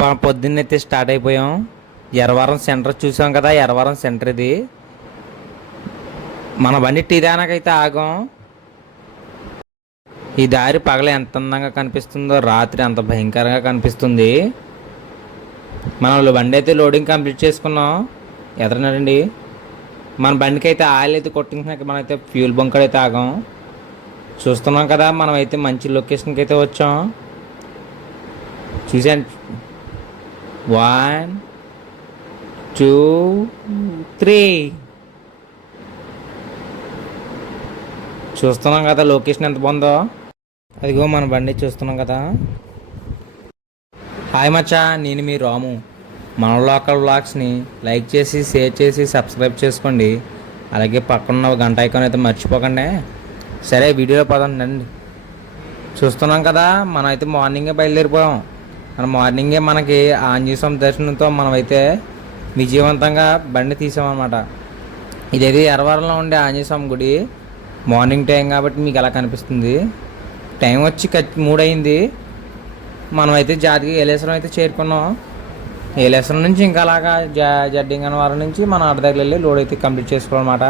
ప- పొద్దున్నైతే స్టార్ట్ అయిపోయాం. ఎర్రవరం సెంటర్ చూసాం కదా ఎర్రవరం సెంటర్ ఇది. మన బండి టీదానకైతే ఆగాం. ఈ దారి పగల ఎంత అందంగా కనిపిస్తుందో రాత్రి అంత భయంకరంగా కనిపిస్తుంది. మనం బండి అయితే లోడింగ్ కంప్లీట్ చేసుకున్నాం. ఎదరనండి. మన బండికి అయితే ఆయిల్ అయితే కొట్టించినాక మనమైతే ఫ్యూల్ బంక్ అయితే ఆగాం. చూస్తున్నాం కదా మనం అయితే మంచి లొకేషన్కి అయితే వచ్చాం. చూసాను వన్ టూ త్రీ చూస్తున్నాం కదా లొకేషన్ ఎంత బాగుందో? అదిగో మన బండి చూస్తున్నాం కదా. హాయ్ మచ్చా నేను మీ రాము. మన లోకల్ బ్లాగ్స్ని లైక్ చేసి షేర్ చేసి సబ్స్క్రైబ్ చేసుకోండి. అలాగే పక్కన గంట ఐకాన్ అయితే మర్చిపోకండి. సరే వీడియోలో పదండి. చూస్తున్నాం కదా మనం అయితే మార్నింగే బయలుదేరిపోయాం. మన మార్నింగే మనకి ఆంజనేయ స్వామి దర్శనంతో మనమైతే విజయవంతంగా బండి తీసామన్నమాట. ఇదేది ఎరవరంలో ఉండే ఆంజనేయ స్వామి గుడి. మార్నింగ్ టైం కాబట్టి మీకు ఎలా కనిపిస్తుంది? టైం వచ్చి ఖచ్చి మూడు అయింది మనమైతే జాతికి ఏలేశ్వరం అయితే చేరుకున్నాం. ఏలేశ్వరం నుంచి ఇంకా అలాగా జ జడ్డింగనవరం నుంచి మనం ఆడ దగ్గర వెళ్ళి లోడ్ అయితే కంప్లీట్ చేసుకోవాలన్నమాట.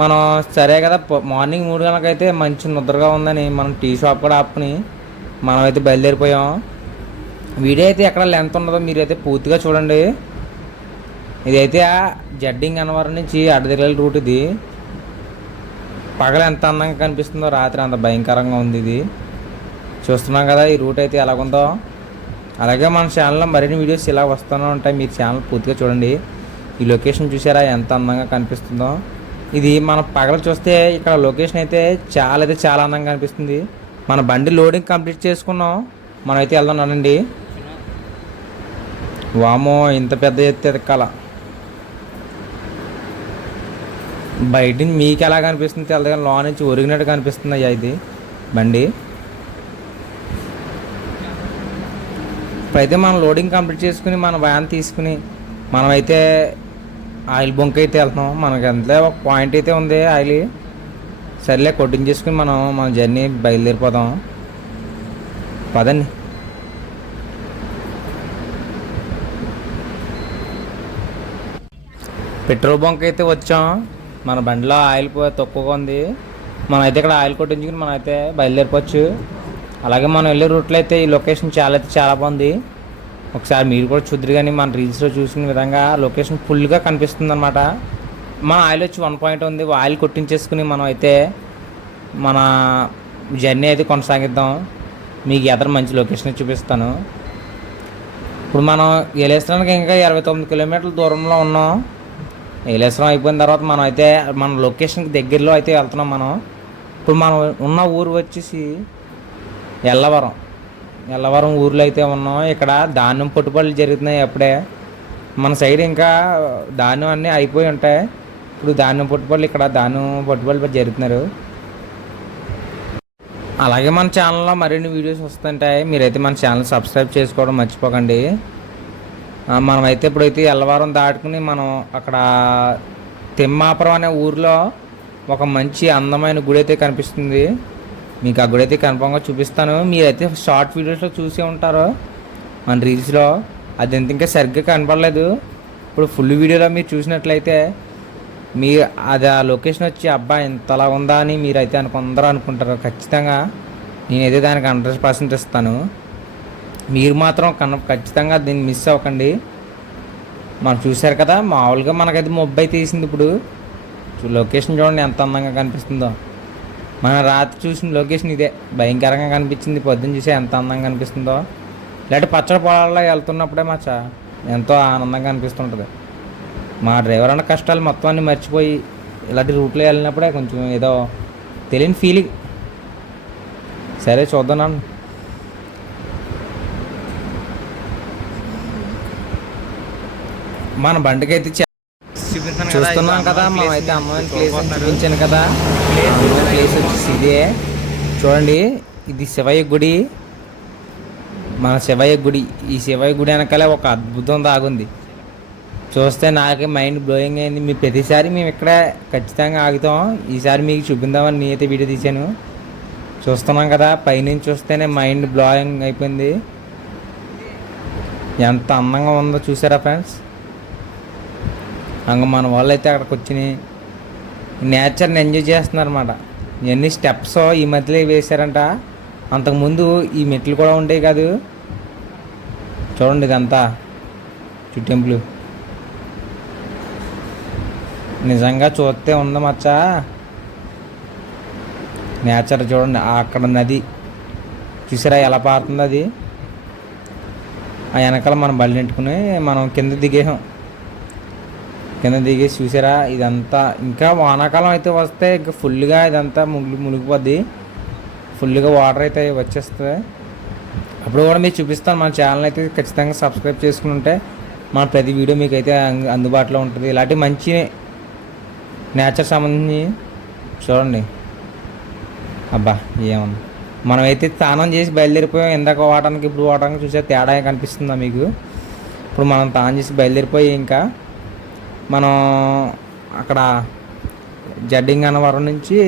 మనం సరే కదా మార్నింగ్ మూడు గంటలకైతే మంచి నిద్రగా ఉందని మనం టీ షాప్ కూడా ఆపుకుని మనమైతే బయలుదేరిపోయాం. వీడియో అయితే ఎక్కడ లెంత్ ఉన్నదో మీరైతే పూర్తిగా చూడండి. ఇదైతే ఆ జడ్డింగ్ అనవరం నుంచి అడ్డదిరల రూట్ ఇది పగల ఎంత అందంగా కనిపిస్తుందో రాత్రి అంత భయంకరంగా ఉంది ఇది. చూస్తున్నాం కదా ఈ రూట్ అయితే ఎలాగుందో. అలాగే మన ఛానల్లో మరిన్ని వీడియోస్ ఇలా వస్తూనే ఉంటాయి. మీరు ఛానల్ పూర్తిగా చూడండి. ఈ లొకేషన్ చూసారా ఎంత అందంగా కనిపిస్తుందో. ఇది మన పగల చూస్తే ఇక్కడ లొకేషన్ అయితే చాలా అయితే చాలా అందంగా కనిపిస్తుంది. మన బండి లోడింగ్ కంప్లీట్ చేసుకున్నాం. మనమైతే అయితే వెళ్దాం వామో ఇంత పెద్ద ఎత్తు ఎదకాల బయట మీకు ఎలా కనిపిస్తుంది వెళ్దాం లో నుంచి ఒరిగినట్టు కనిపిస్తుంది అయ్యా ఇది. బండి. ఇప్పుడైతే మనం లోడింగ్ కంప్లీట్ చేసుకుని మన వ్యాన్ తీసుకుని మనమైతే ఆయిల్ బొంక్ అయితే వెళ్తున్నాం. మనకి అంతే ఒక పాయింట్ అయితే ఉంది ఆయిల్. సర్లే కొట్టించేసుకుని మనం మన జర్నీ బయలుదేరిపోదాం. పదండి. పెట్రోల్ బంక్ అయితే వచ్చాం. మన బండిలో ఆయిల్ తక్కువగా ఉంది. మనం అయితే ఇక్కడ ఆయిల్ కొట్టించుకుని మనం అయితే బయలుదేరిపోవచ్చు. అలాగే మనం వెళ్ళే రూట్లో అయితే ఈ లొకేషన్ చాలా అయితే చాలా బాగుంది. ఒకసారి మీరు కూడా చూద్దరు కానీ మన రీల్స్లో చూసిన విధంగా లొకేషన్ ఫుల్గా కనిపిస్తుంది అనమాట మన ఆయిల్ వచ్చి వన్ పాయింట్ ఉంది. ఆయిల్ కొట్టించేసుకుని మనం అయితే మన జర్నీ అయితే కొనసాగిద్దాం. మీకు ఎదర మంచి లొకేషన్ చూపిస్తాను. ఇప్పుడు మనం ఏలేశ్వరానికి ఇంకా ఇరవై తొమ్మిది కిలోమీటర్ల దూరంలో ఉన్నాం. ఏలేశ్వరం అయిపోయిన తర్వాత మనం అయితే మన లొకేషన్కి దగ్గరలో అయితే వెళ్తున్నాం మనం. ఇప్పుడు మనం ఉన్న ఊరు వచ్చేసి ఎల్లవరం. ఎల్లవరం ఊర్లో అయితే ఉన్నాం. ఇక్కడ ధాన్యం పట్టుబడులు జరుగుతున్నాయి అప్పుడే. మన సైడ్ ఇంకా ధాన్యం అన్నీ అయిపోయి ఉంటాయి. ఇప్పుడు ధాన్యం పట్టుబడులు ఇక్కడ ధాన్యం పట్టుబడులు జరుగుతున్నారు. అలాగే మన ఛానల్లో మరిన్ని వీడియోస్ వస్తుంటాయి. మీరైతే మన ఛానల్ సబ్స్క్రైబ్ చేసుకోవడం మర్చిపోకండి. మనమైతే ఇప్పుడైతే ఎల్లవారం దాటుకుని మనం అక్కడ తిమ్మాపురం అనే ఊర్లో ఒక మంచి అందమైన గుడి అయితే కనిపిస్తుంది. మీకు ఆ గుడి అయితే కన్ఫామ్గా చూపిస్తాను. మీరైతే షార్ట్ వీడియోస్లో చూసే ఉంటారు. మన రీల్స్లో. అది ఎంత ఇంకా సరిగ్గా కనపడలేదు. ఇప్పుడు ఫుల్ వీడియోలో మీరు చూసినట్లయితే మీ అది ఆ లొకేషన్ వచ్చి అబ్బా ఇంతలా ఉందా? అని మీరైతే అయితే అందరూ అనుకుంటారు. ఖచ్చితంగా నేనైతే దానికి హండ్రెడ్ పర్సెంట్ ఇస్తాను. మీరు మాత్రం కన ఖచ్చితంగా దీన్ని మిస్ అవ్వకండి. మనం చూశారు కదా మామూలుగా మనకైతే మొబ్బై తీసింది ఇప్పుడు. లొకేషన్ చూడండి ఎంత అందంగా కనిపిస్తుందో. మన రాత్రి చూసిన లొకేషన్ ఇదే. భయంకరంగా కనిపించింది. పొద్దున్న చూసే ఎంత అందంగా కనిపిస్తుందో. లేదంటే పచ్చడి పొలాల్లో వెళ్తున్నప్పుడే మచ్చ ఎంతో ఆనందంగా అనిపిస్తుంటుంది. మా డ్రైవర్ అన్న కష్టాలు మొత్తం అన్ని మర్చిపోయి ఇలాంటి రూట్లో వెళ్ళినప్పుడే కొంచెం ఏదో తెలియని ఫీలింగ్ సరే చూద్దాం నాన్న. మన బండికి అయితే చూస్తున్నాం కదా మనం అయితే అమ్మని ప్లేస్ చూపించాను కదా. ప్లేస్ వచ్చేసి ఇదే. చూడండి ఇది శివయ్య గుడి. మన శివయ్య గుడి. ఈ శివయ్య గుడి వెనకాలే ఒక అద్భుతం దాగుంది. చూస్తే నాకే మైండ్ బ్లోయింగ్ అయింది. మీ ప్రతిసారి మేము ఇక్కడ ఖచ్చితంగా ఆగుతాం. ఈసారి మీకు చూపిందామని నేనైతే వీడియో తీశాను. చూస్తున్నాం కదా పైనుంచి చూస్తేనే మైండ్ బ్లోయింగ్ అయిపోయింది. ఎంత అందంగా ఉందో చూసారా ఫ్రెండ్స్? అంగ మన వాళ్ళు అయితే అక్కడికి వచ్చి నేచర్ని ఎంజాయ్ చేస్తున్నారన్నమాట. ఎన్ని స్టెప్స్ ఈ మధ్యలో వేశారంట. అంతకుముందు ఈ మెట్లు కూడా ఉండేవి కాదు. చూడండి ఇదంతా. చుట్టెంపులు. నిజంగా చూస్తే ఉంది మచ్చా? నేచర్ చూడండి అక్కడ నది. చూసారా ఎలా పారుతుంది అది? ఆ వెనకాల మనం బళ్ళు నెట్టుకుని మనం కింద దిగేసాం. కింద దిగేసి చూసారా ఇదంతా ఇంకా వానాకాలం అయితే వస్తే ఇంకా ఫుల్గా ఇదంతా మునిగి మునిగిపోద్ది. ఫుల్గా వాటర్ అయితే వచ్చేస్తుంది. అప్పుడు కూడా మీకు చూపిస్తాను మన ఛానల్ అయితే ఖచ్చితంగా సబ్స్క్రైబ్ చేసుకుని ఉంటే మన ప్రతి వీడియో మీకు అయితే అందుబాటులో ఉంటుంది. ఇలాంటి మంచి నేచర్ సంబంధించి చూడండి. అబ్బా ఏమన్నా మనమైతే స్నానం చేసి బయలుదేరిపోయాం. ఇందాక వాటానికి ఇప్పుడు వాటానికి చూసే తేడా కనిపిస్తుందా మీకు? ఇప్పుడు మనం స్నానం చేసి బయలుదేరిపోయి ఇంకా మనం అక్కడ జడ్డింగ్ అన్నవరం నుంచి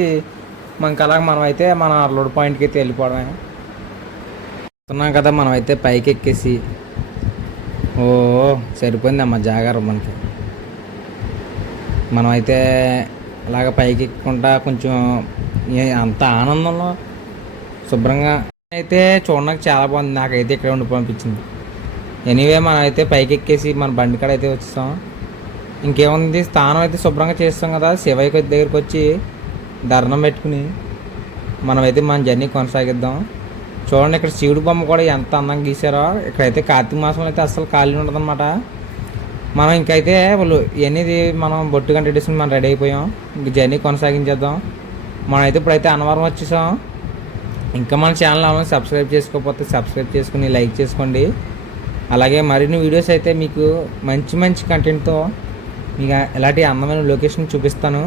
మనకి అలాగ మనం అయితే మన లోడ్ పాయింట్కి అయితే వెళ్ళిపోవడమే. వస్తున్నాం కదా మనం అయితే పైకి ఎక్కేసి ఓ సరిపోయిందమ్మా జాగారం మనకి. మనం అయితే అలాగ పైకి ఎక్కుకుంటా కొంచెం అంత ఆనందంలో శుభ్రంగా అయితే చూడడానికి చాలా బాగుంది. నాకైతే ఇక్కడ ఉండి పంపించింది. ఎనీవే మనం అయితే పైకి ఎక్కేసి మన బండి కాడ అయితే వచ్చేస్తాం ఇంకేముంది? స్థానం అయితే శుభ్రంగా చేస్తాం కదా. శివయ్య దగ్గరికి వచ్చి ధర్నం పెట్టుకుని మనమైతే మన జర్నీ కొనసాగిద్దాం. చూడండి ఇక్కడ శివుడు బొమ్మ కూడా ఎంత అందంగా గీసారో ఇక్కడైతే కార్తీక మాసంలో అయితే అస్సలు ఖాళీ ఉండదన్నమాట. మనం ఇంకైతే వాళ్ళు ఇవన్నీ మనం బొట్టు గంట మనం రెడీ అయిపోయాం. ఇంక జర్నీ కొనసాగించేద్దాం. మనమైతే ఇప్పుడైతే అన్నవరం వచ్చేసాం. ఇంకా మన ఛానల్ అవ్వాలి సబ్స్క్రైబ్ చేసుకోకపోతే సబ్స్క్రైబ్ చేసుకుని లైక్ చేసుకోండి. అలాగే మరిన్ని వీడియోస్ అయితే మీకు మంచి మంచి కంటెంట్తో మీకు ఎలాంటి అందమైన లొకేషన్ చూపిస్తాను.